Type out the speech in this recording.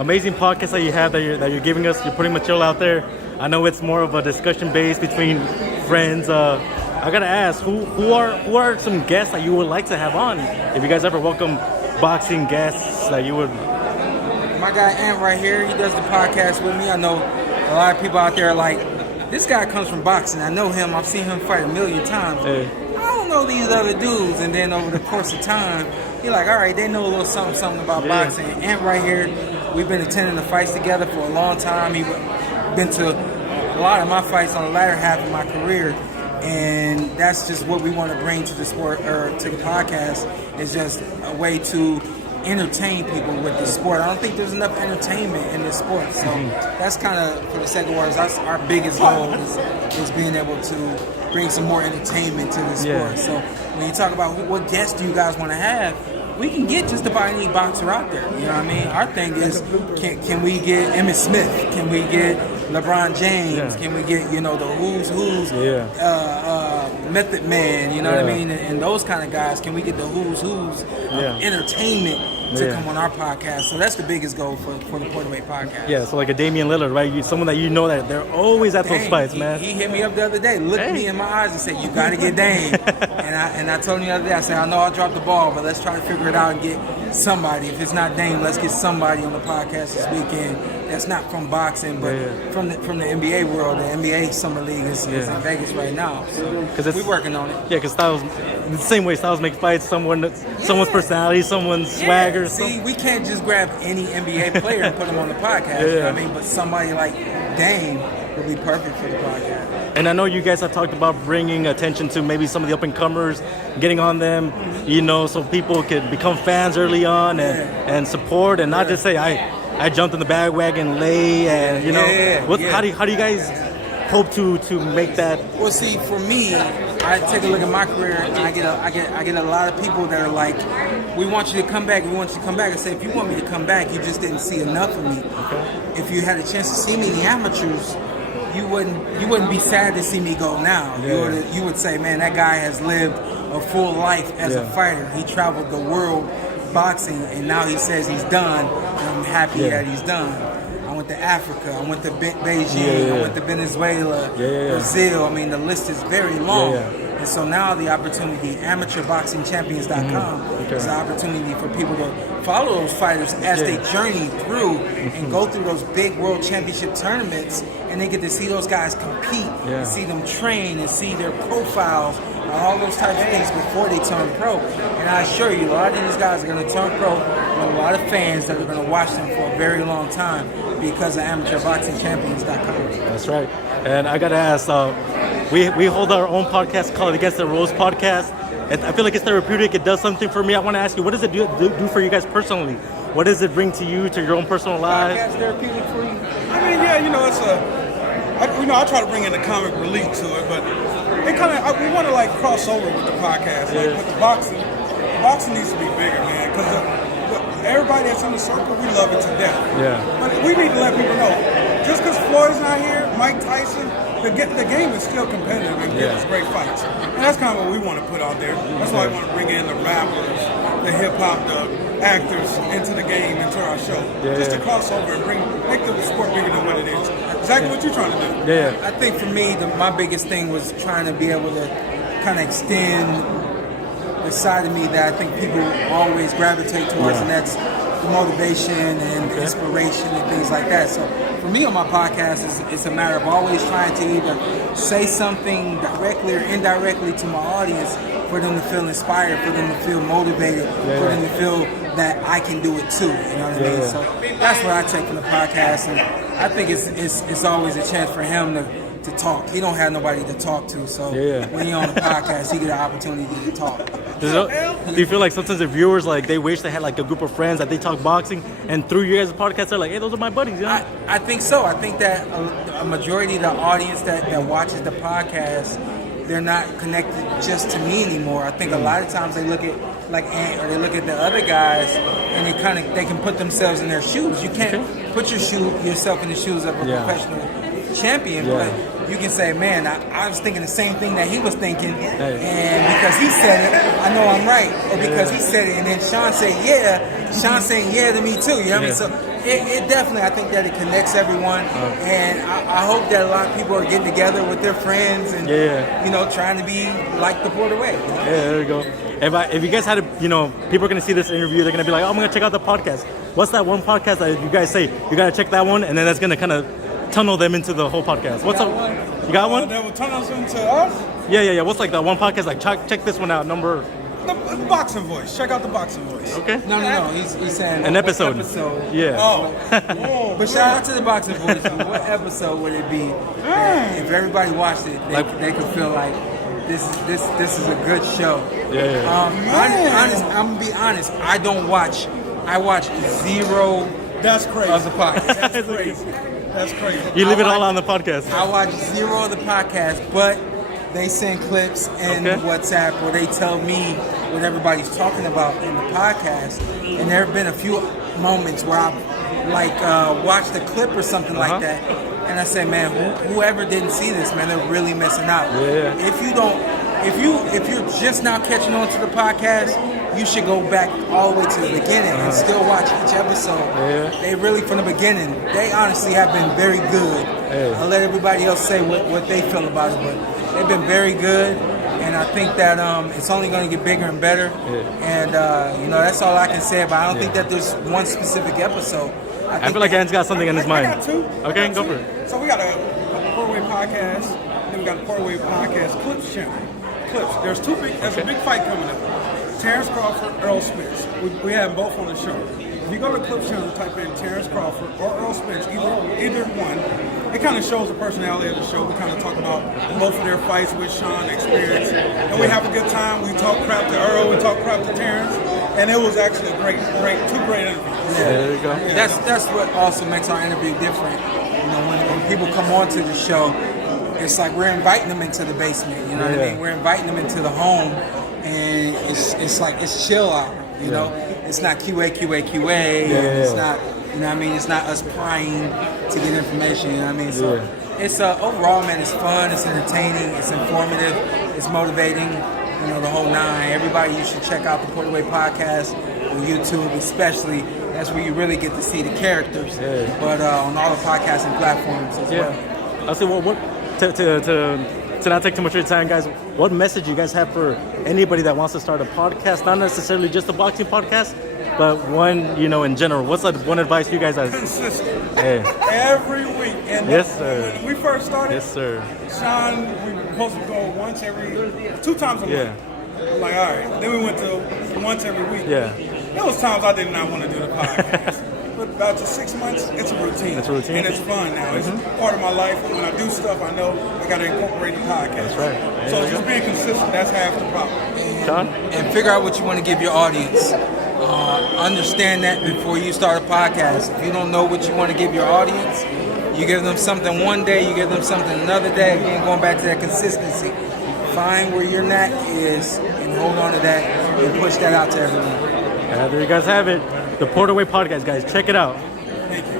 amazing podcast that you have that you're giving us. You're putting material out there. I know it's more of a discussion base between friends. I gotta ask, who are some guests that you would like to have on? If you guys ever welcome boxing guests that you would. My guy Ant right here, he does the podcast with me. I know a lot of people out there are like, this guy comes from boxing. I know him. I've seen him fight a million times. Hey. I don't know these other dudes. And then over the course of time, you're like, all right, they know a little something about boxing. Ant right here, we've been attending the fights together for a long time. He's been to a lot of my fights on the latter half of my career. And that's just what we want to bring to the sport, or to the podcast, is just a way to entertain people with the sport. I don't think there's enough entertainment in this sport. So that's kind of, for the sake of words, that's our biggest goal is being able to bring some more entertainment to the sport. So when you talk about what guests do you guys want to have, we can get just about any boxer out there. You know what I mean? Our thing is, can we get Emmitt Smith? Can we get LeBron James? Can we get, the who's, Method Man, you know what I mean? And those kind of guys. Can we get the who's of entertainment to come on our podcast? So that's the biggest goal for the Porterweight podcast. Yeah, so like a Damian Lillard, right? Someone that that they're always at those fights, man. He hit me up the other day, looked me in my eyes and said, you got to get Dame. and I told him the other day, I said, I know I dropped the ball, but let's try to figure it out and get somebody. If it's not Dame, let's get somebody on the podcast this weekend that's not from boxing, but from the NBA world. The NBA Summer League is in Vegas right now. So we're working on it. Yeah, because Styles, the same way Styles makes fights, someone's personality, someone's swagger. See, we can't just grab any NBA player and put them on the podcast. You know what I mean? But somebody like Dame would be perfect for the podcast. And I know you guys have talked about bringing attention to maybe some of the up-and-comers, getting on them, so people could become fans early on and support, and not just say, I jumped in the bandwagon late, and how do you guys hope to make that? Well, see, for me, I take a look at my career, and I get a lot of people that are like, we want you to come back. We want you to come back. I say, if you want me to come back, you just didn't see enough of me. Okay. If you had a chance to see me in the amateurs, you wouldn't be sad to see me go now. You would say, man, that guy has lived a full life as a fighter. He traveled the world boxing, and now he says he's done, and I'm happy that he's done. I went to Africa, I went to Beijing, I went to Venezuela, Brazil. I mean, the list is very long. And so now the opportunity, amateurboxingchampions.com, is an opportunity for people to follow those fighters as they journey through and go through those big world championship tournaments, and they get to see those guys compete, and see them train, and see their profiles, and all those types of things before they turn pro. And I assure you, a lot of these guys are going to turn pro with a lot of fans that are going to watch them for a very long time because of amateurboxingchampions.com. That's right. And I got to ask, we hold our own podcast called Against the Ropes podcast. I feel like it's therapeutic. It does something for me. I want to ask you, what does it do for you guys personally? What does it bring to you, to your own personal lives? Podcast therapeutic for you? I mean, it's I try to bring in the comic relief to it, but it we want to cross over with the podcast. With the boxing needs to be bigger, man, because everybody that's in the circle, we love it to death. Yeah. But we need to let people know, just because Floyd's not here, Mike Tyson, the game is still competitive and gives us great fights. And that's kind of what we want to put out there. That's why we want to bring in the rappers, the hip-hop, the actors into the game, into our show. Just to cross over and make the sport bigger than what it is. Exactly what you're trying to do. Yeah. I think for me, my biggest thing was trying to be able to kind of extend the side of me that I think people always gravitate towards, and that's the motivation and the inspiration and things like that. So for me on my podcast, it's a matter of always trying to either say something directly or indirectly to my audience for them to feel inspired, for them to feel motivated, for them to feel that I can do it too. You know what I mean? So that's what I take from the podcast, and I think it's always a chance for him to talk. He don't have nobody to talk to, so when you're on the podcast, he get an opportunity to talk. Do you feel like sometimes the viewers they wish they had a group of friends that they talk boxing, and through you guys' podcast they're like, hey, those are my buddies, I think so. I think that a majority of the audience that watches the podcast, they're not connected just to me anymore. I think a lot of times they look at Ant, or they look at the other guys, and they can put themselves in their shoes. You can't put yourself in the shoes of a professional champion, but you can say, man, I was thinking the same thing that he was thinking, and because he said it, I know I'm right, or because he said it, and then Shawn said, Shawn saying to me too, you know what I mean? So It definitely, I think that it connects everyone, and I hope that a lot of people are getting together with their friends and you know, trying to be like the Porter way. Yeah, there you go. If you guys had to, you know, people are gonna see this interview, they're gonna be like, oh, I'm gonna check out the podcast. What's that one podcast that you guys say you gotta check that one, and then that's gonna kind of tunnel them into the whole podcast? What's up? You got one? That will turn us into us? Yeah. What's like that one podcast? Like check this one out. Number. The Boxing Voice. Check out the Boxing Voice. Okay. No. He's saying An episode. Yeah. Oh. But shout out to the Boxing Voice. What episode would it be? If everybody watched it, they could feel like this is a good show. I'm gonna be honest. I watch zero. That's crazy. Of the podcast. That's crazy. That's crazy. You leave it all on the podcast. I watch zero of the podcast, but they send clips in WhatsApp where they tell me what everybody's talking about in the podcast. And there have been a few moments where I've watched a clip or something like that, and I say, man, whoever didn't see this, man, they're really missing out. Yeah. If you're just now catching on to the podcast, you should go back all the way to the beginning and still watch each episode. Yeah. They really, from the beginning, they honestly have been very good. I'll let everybody else say what they feel about it, but they've been very good, and I think that it's only going to get bigger and better. And you know, that's all I can say about it. I don't think that there's one specific episode. I feel like Anne's got something in his mind. I got two. Okay, go for it. So we got a Porterweight podcast, then we got a Porterweight podcast Clips channel. Clips. There's a big fight coming up. Terrence Crawford, Earl Spence. We have them both on the show. If you go to the Clips channel and type in Terrence Crawford or Earl Spence, either one, it kind of shows the personality of the show. We kind of talk about both of their fights with Shawn experience. And we have a good time. We talk crap to Earl, we talk crap to Terrence. And it was actually a two great interviews. Yeah, there you go. That's what also makes our interview different. You know, when people come onto the show, it's like we're inviting them into the basement. You know what I mean? We're inviting them into the home, and it's like it's chill out. You know, it's not QA. It's not, you know what I mean? It's not us prying to get information. You know what I mean? So it's overall, man, it's fun, it's entertaining, it's informative, it's motivating. You know, the whole nine. Everybody, you should check out the Porterweight podcast on YouTube, especially. That's where you really get to see the characters. But on all the podcasting platforms as well. I'll say, what to not take too much of your time, guys, what message you guys have for anybody that wants to start a podcast? Not necessarily just a boxing podcast, but one, you know, in general. What's like one advice you guys have? Consistent. Every week. And yes, sir. When we first started, yes, sir. Shawn, we were supposed to go 2 times a month. I'm like, all right. Then we went to once every week. There was times I did not want to do the podcast. But about 6 months, it's a routine. It's a routine. And it's fun now. It's part of my life. When I do stuff, I know I got to incorporate the podcast. That's right. So just being consistent, that's half the problem. Shawn? And figure out what you want to give your audience. Understand that before you start a podcast. If you don't know what you want to give your audience, you give them something one day, you give them something another day. Again, going back to that consistency. Find where your knack is and hold on to that and push that out to everyone. There you guys have it. The Porterweight podcast, guys. Check it out. Thank you.